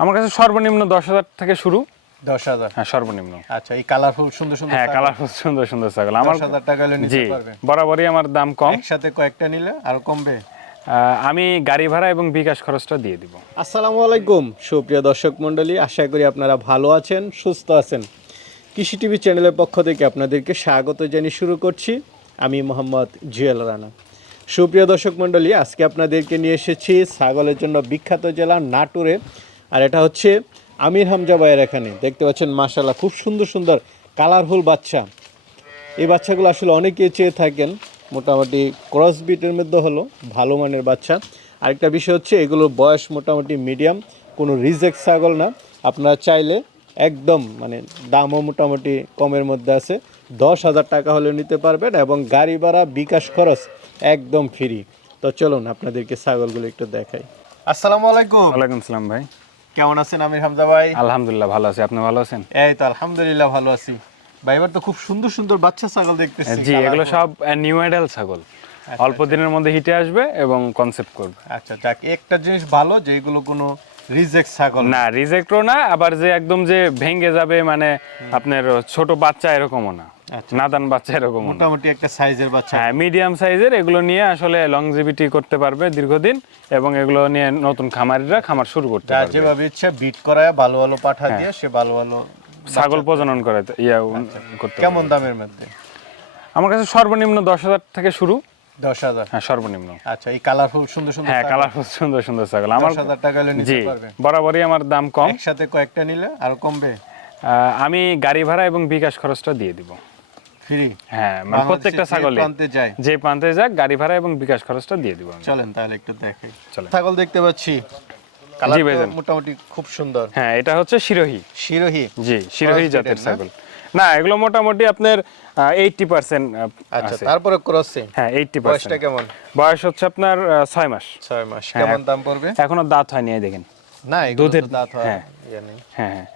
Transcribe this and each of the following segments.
আমার কাছে সর্বনিম্ন দশ হাজার থেকে শুরু। দশ হাজার? হ্যাঁ সর্বনিম্ন। আচ্ছা এই কালারফুল সুন্দর সুন্দর হ্যাঁ কালারফুল সুন্দর সুন্দর ছাগল। আমার দশ হাজার টাকা হলে নিতে বরাবরই আমার দাম কম। একসাথে কয়েকটা নিলে আরও কমবে? আমি গাড়ি ভাড়া এবং বিকাশ খরচটা দিয়ে দিব। আসসালামু আলাইকুম সুপ্রিয় দর্শক মণ্ডলী আশা করি আপনারা ভালো আছেন সুস্থ আছেন। কৃষি টিভি চ্যানেলের পক্ষ থেকে আপনাদেরকে স্বাগত জানিয়ে শুরু করছি। আমি মোহাম্মদ জুয়েল রানা। সুপ্রিয় দর্শক মণ্ডলী আজকে আপনাদেরকে নিয়ে এসেছি ছাগলের জন্য বিখ্যাত জেলা নাটোরে। আর এটা হচ্ছে আমির হামজা ভাইয়ের এখানে। দেখতে পাচ্ছেন মাশাল্লাহ খুব সুন্দর সুন্দর, কালারফুল বাচ্চা। এই বাচ্চাগুলো আসলে অনেকেই চেয়ে থাকেন, মোটামুটি ক্রস বিটের মধ্যে হলো, ভালো মানের বাচ্চা। আরেকটা বিষয় হচ্ছে, এগুলোর বয়স মোটামুটি মিডিয়াম, কোনো রিজেক্ট ছাগল না। আপনারা চাইলে একদম মানে দামও মোটামুটি কমের মধ্যে আছে, দশ হাজার টাকা হলে নিতে পারবেন এবং গাড়ি ভাড়া, বিকাশ খরচ একদম ফ্রি তো চলুন, আপনাদেরকে ছাগলগুলো একটু দেখাই। আসসালামু আলাইকুম। ওয়ালাইকুম সালাম ভাই। কেমন আছেন আমির হামজা ভাই? আলহামদুলিল্লাহ ভালো আছি। আপনি ভালো আছেন? এই তো আলহামদুলিল্লাহ ভালো আছি। ভাই এবার তো খুব সুন্দর সুন্দর বাচ্চা ছাগল দেখতেছি। জি এগুলো সব নিউ আইডাল ছাগল। অল্প দিনের মধ্যে হিটে আসবে এবং কনসেপ্ট করবে। আচ্ছা যাক একটা জিনিস ভালো যে এগুলো কোনো রিজেক্ট ছাগল। না রিজেক্টও না আবার যে একদম যে ভেঙে যাবে মানে আপনার ছোট বাচ্চা এরকমও না। আচ্ছা। নাদান বাচ্চা এরকমও না মোটামুটি একটা সাইজের বাচ্চা। হ্যাঁ মিডিয়াম সাইজের এগুলো নিয়ে আসলে লংজিভিটি করতে পারবে দীর্ঘদিন এবং এগুলো নিয়ে নতুন খামারিরা খামার শুরু করতে পারবে। যেভাবে ইচ্ছা বিট করায় ভালো ভালো পাঠা হ্যাঁ। দিয়ে সে ভালো ভালো ছাগল প্রজনন করে ইয়া করতে কেমন দামের মধ্যে? আমার কাছে সর্বনিম্ন দশ হাজার থেকে শুরু। দশ হাজার। হ্যাঁ সর্বনিম্ন। আচ্ছা এই কালারফুল সুন্দর সুন্দর হ্যাঁ কালারফুল সুন্দর সুন্দর ছাগল। আমার টাকা নিতে জি পারবে। বরাবরই আমার দাম কম। একসাথে কয়েকটা নিলে আরও কমবে? আমি গাড়ি ভাড়া এবং বিকাশ খরচটা দিয়ে দিব। ফ্রি? হ্যাঁ মানে প্রত্যেকটা ছাগলে প্রান্তে যায়। যে প্রান্তে যাক গাড়ি ভাড়া এবং বিকাশ খরচটা দিয়ে দিব চলেন তাহলে একটু চলেন। ছাগল দেখতে পাচ্ছি। মোটামুটি খুব সুন্দর। হ্যাঁ এটা হচ্ছে শিরোহী। শিরোহি? জি শিরোহী জাতের? ছাগল। না এগুলো মোটামুটি আপনার এইটটি পার্সেন্ট আচ্ছা তারপরে ক্রসে হ্যাঁ এইটটি বয়সটা পার্সেন্ট কেমন? বয়স হচ্ছে আপনার ছয় মাস। ছয় মাস। হ্যাঁ। কেমন দাম পড়বে? এখনও দাঁত হয়নি দেখেন। না দুধের- দাঁত হয় হ্যাঁ। ইয়ে হ্যাঁ হ্যাঁ।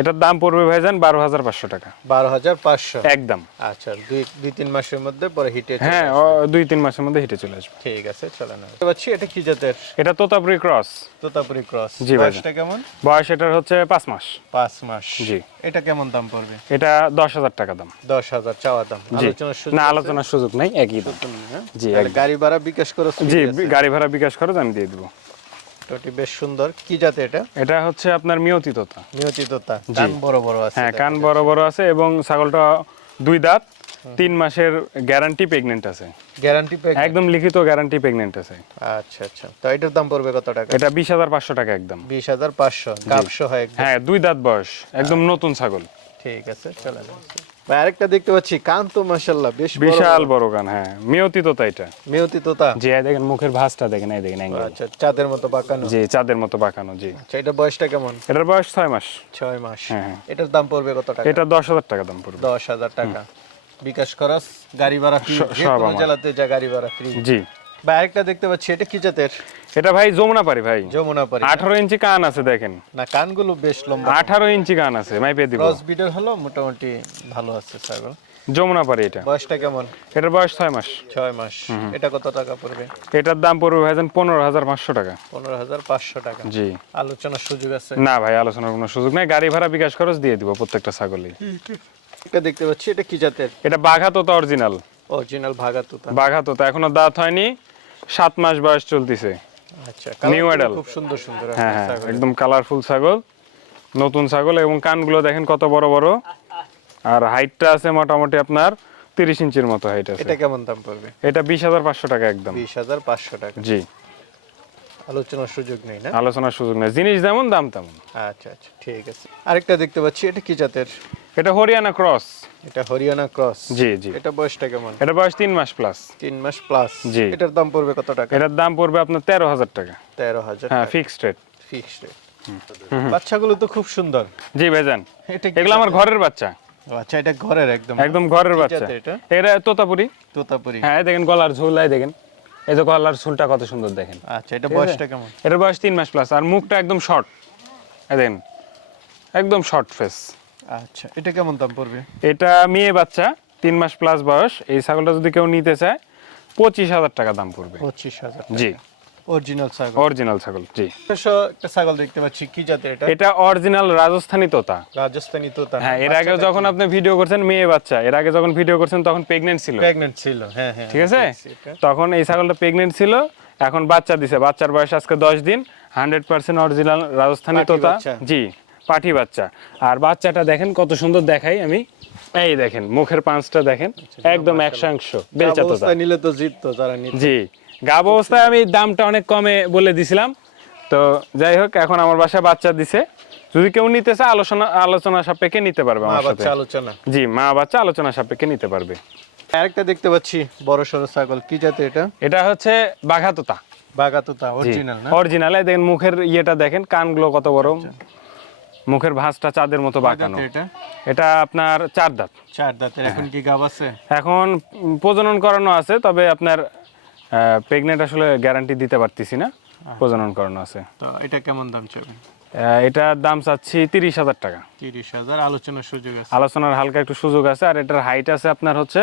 এটার দাম পড়বে ভাইজান বারো হাজার পাঁচশো টাকা। বারো হাজার পাঁচশো। একদম। আচ্ছা দুই দুই তিন মাসের মধ্যে পরে হিটে হ্যাঁ দুই তিন মাসের মধ্যে হিটে চলে আসবে। ঠিক আছে চলে না পাচ্ছি এটা কি জাতের? এটা তোতাপুরি ক্রস। তোতাপুরি ক্রস। জি। বয়সটা কেমন? বয়স এটার হচ্ছে পাঁচ মাস। পাঁচ মাস। জি। এটা কেমন দাম পড়বে? এটা দশ হাজার টাকা দাম। দশ হাজার চাওয়া দাম। আলোচনার সুযোগ না আলোচনার সুযোগ নাই একই দাম। হ্যাঁ? জি গাড়ি ভাড়া বিকাশ করে জি গাড়ি ভাড়া বিকাশ খরচ আমি দিয়ে দিব। বেশ সুন্দর। কি জাতে এটা? এটা হচ্ছে আপনার মিয়তি তোতা। নিয়তিততা কান বড় বড় আছে হ্যাঁ কান বড় বড় আছে এবং ছাগলটা দুই দাঁত তিন মাসের গ্যারান্টি প্রেগনেন্ট আছে। গ্যারান্টি একদম লিখিত গ্যারান্টি প্রেগনেন্ট আছে। আচ্ছা আচ্ছা। তো এটার দাম পড়বে কত টাকা? এটা বিশ হাজার পাঁচশো টাকা একদম। বিশ হাজার পাঁচশো গাবশো হয় হ্যাঁ দুই দাঁত বয়স একদম নতুন ছাগল। ঠিক আছে চলে যান ভাই আরেকটা দেখতে পাচ্ছি কান তো বেশ বিশাল বড়। গান হ্যাঁ মিয়তি তোতা এটা। মেয়তি তোতা জি দেখেন মুখের ভাঁজটা দেখেন এই দেখেন। আচ্ছা চাঁদের মতো বাঁকানো। জি চাঁদের মতো বাঁকানো জি। আচ্ছা এটা বয়সটা কেমন? এটার বয়স ছয় মাস। ছয় মাস। হ্যাঁ, হ্যাঁ। এটার দাম পড়বে কত টাকা? এটা দশ হাজার টাকা দাম পড়বে। দশ হাজার টাকা। বিকাশ খরচ গাড়ি ভাড়া ফ্রি যে কোনো জেলাতে যা গাড়ি ভাড়া ফ্রি জি। ভাই আরেকটা দেখতে পাচ্ছি এটা কি জাতের? এটা ভাই যমুনা পারি ভাই। যমুনা পারি আঠারো ইঞ্চি কান আছে দেখেন। না কানগুলো বেশ লম্বা। আঠারো ইঞ্চি কান আছে মাইপে দিব। ক্রস বিটের হলো মোটামুটি ভালো আছে ছাগল। যমুনা পারি এটা। বয়সটা কেমন? এটার বয়স ছয় মাস। ছয় মাস। এটা কত টাকা পড়বে? এটার দাম পড়বে ভাইজান পনেরো হাজার পাঁচশো টাকা। পনেরো হাজার পাঁচশো টাকা। জি। আলোচনার সুযোগ আছে? না ভাই আলোচনার কোনো সুযোগ নেই। গাড়ি ভাড়া বিকাশ খরচ দিয়ে দিব প্রত্যেকটা ছাগলই। এটা দেখতে পাচ্ছি এটা কি জাতের? এটা বাঘা তোতা অরিজিনাল অরিজিনাল ভাগা তুতা বাঘা তোতা এখনও দাঁত হয়নি। সাত মাস বয়স চলতেছে। আচ্ছা New কালারগুলো খুব সুন্দর সুন্দর হ্যাঁ আছে হ্যাঁ একদম কালারফুল ছাগল নতুন ছাগল এবং কানগুলো দেখেন কত বড় বড়। আর হাইটটা আছে মোটামুটি আপনার তিরিশ ইঞ্চির মতো হাইট আছে। এটা কেমন দাম পড়বে? এটা বিশ হাজার পাঁচশো টাকা একদম। বিশ হাজার পাঁচশো টাকা। জি। আলোচনার সুযোগ নেই না? আলোচনার সুযোগ নেই। জিনিস যেমন দাম তেমন। আচ্ছা আচ্ছা ঠিক আছে। আরেকটা দেখতে পাচ্ছি এটা কি জাতের? এটা হরিয়ানা ক্রস। এটা হরিয়ানা ক্রস। জি জি। এটা বয়সটা কেমন? এটা বয়স তিন মাস প্লাস তিন মাস প্লাস জি। এটার দাম পড়বে কত টাকা? এটার দাম পড়বে আপনার তেরো হাজার টাকা। তেরো হাজার হ্যাঁ ফিক্সড রেট ফিক্সড বাচ্চাগুলো তো খুব সুন্দর। জি ভাইজান। এগুলো আমার ঘরের বাচ্চা। আচ্ছা এটা ঘরের একদম। একদম ঘরের বাচ্চা। এটা? এটা তোতাপুরি। তোতাপুরি। হ্যাঁ দেখেন গলার ঝুলাই দেখেন। এই যে গলার ঝুলটা কত সুন্দর দেখেন। আচ্ছা এটা বয়সটা কেমন? এটার বয়স তিন মাস প্লাস আর মুখটা একদম শর্ট দেখেন একদম শর্ট ফেস আচ্ছা এটা কেমন দাম পড়বে? এটা মেয়ে বাচ্চা তিন মাস প্লাস বয়স। এই ছাগলটা যদি কেউ নিতে চায় পঁচিশ হাজার টাকা দাম পড়বে। পঁচিশ হাজার জি। অরিজিনাল ছাগল। অরিজিনাল ছাগল জি। একটা ছাগল দেখতে পাচ্ছি কি জাতের এটা? এটা অরিজিনাল রাজস্থানী তোতা। রাজস্থানী তোতা হ্যাঁ এর আগে যখন আপনি ভিডিও করছেন মেয়ে বাচ্চা এর আগে যখন ভিডিও করছেন তখন প্রেগনেন্ট ছিল। প্রেগন্যান্ট ছিল হ্যাঁ হ্যাঁ ঠিক আছে? তখন এই ছাগলটা প্রেগনেন্ট ছিল এখন বাচ্চা দিছে। বাচ্চার বয়স আজকে দশ দিন hundred percent original Rajasthani Tota. জি। পাঠি বাচ্চা। আর বাচ্চাটা দেখেন কত সুন্দর দেখাই আমি। এই দেখেন মুখের পাঁচটা দেখেন একদম একশাংশ বেলচা অবস্থায় নিলে তো জিততো যারা জি গাব অবস্থায় আমি দামটা অনেক কমে বলে দিছিলাম। তো যাই হোক এখন আমার বাসায় বাচ্চা দিছে। যদি কেউ নিতে চায় আলোচনা আলোচনা সাপেক্ষে নিতে পারবে আমার সাথে। আলোচনা। জি মা বাচ্চা আলোচনা সাপেক্ষে নিতে পারবে। আরেকটা দেখতে পাচ্ছি বড় সড়ো ছাগল। কি জাতের এটা? এটা হচ্ছে বাঘাতোতা। বাগা তোতা অরিজিনাল না? অরিজিনাল দেখেন মুখের ইয়েটা দেখেন কানগুলো কত বড় মুখের ভাঁজটা চাঁদের মতো বাঁকানো। এটা? এটা আপনার চার দাঁত। চার দাঁতের এখন কি গাব আছে? এখন প্রজনন করানো আছে তবে আপনার প্রেগনেন্ট আসলে গ্যারান্টি দিতে পারতেছি না প্রজনন করানো আছে। তো এটা কেমন দাম চাবেন? এটার দাম চাচ্ছি তিরিশ হাজার টাকা। তিরিশ হাজার আলোচনার সুযোগ আছে। আলোচনার হালকা একটু সুযোগ আছে আর এটার হাইট আছে আপনার হচ্ছে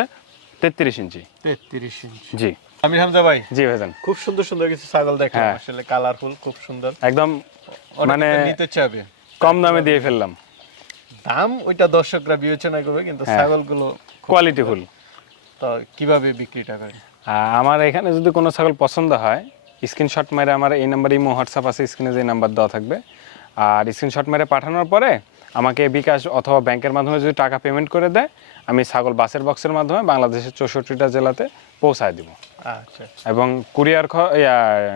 তেত্রিশ ইঞ্চি। তেত্রিশ ইঞ্চি। জি। আমির হামজা ভাই জি ভাইজান। খুব সুন্দর সুন্দর কিছু ছাগল দেখলাম হ্যাঁ। আসলে কালারফুল খুব সুন্দর। একদম মানে মানে নিতে চাবে। কম দামে দিয়ে ফেললাম। দাম ওইটা দর্শকরা বিবেচনা করবে কিন্তু হ্যাঁ। ছাগলগুলো কোয়ালিটি ফুল। তো কীভাবে বিক্রিটা করে? আমার এখানে যদি কোনো ছাগল পছন্দ হয় স্ক্রিনশট মেরে আমার এই নাম্বার ইমো হোয়াটসঅ্যাপ আছে স্ক্রিনে যে নাম্বার দেওয়া থাকবে। আর স্ক্রিনশট মেরে পাঠানোর পরে আমাকে বিকাশ অথবা ব্যাংকের মাধ্যমে যদি টাকা পেমেন্ট করে দেয় আমি ছাগল বাসের বক্সের মাধ্যমে বাংলাদেশের চৌষট্টিটা জেলাতে পৌঁছায় দিব। আচ্ছা এবং কুরিয়ার খ-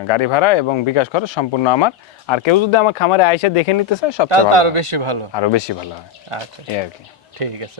গাড়ি ভাড়া এবং বিকাশ খরচ সম্পূর্ণ আমার। আর কেউ যদি আমার খামারে আইসে দেখে নিতে চায় সবচেয়ে আরও বেশি ভালো। আরও বেশি ভালো হয়। আচ্ছা। এই আর কি। ঠিক আছে।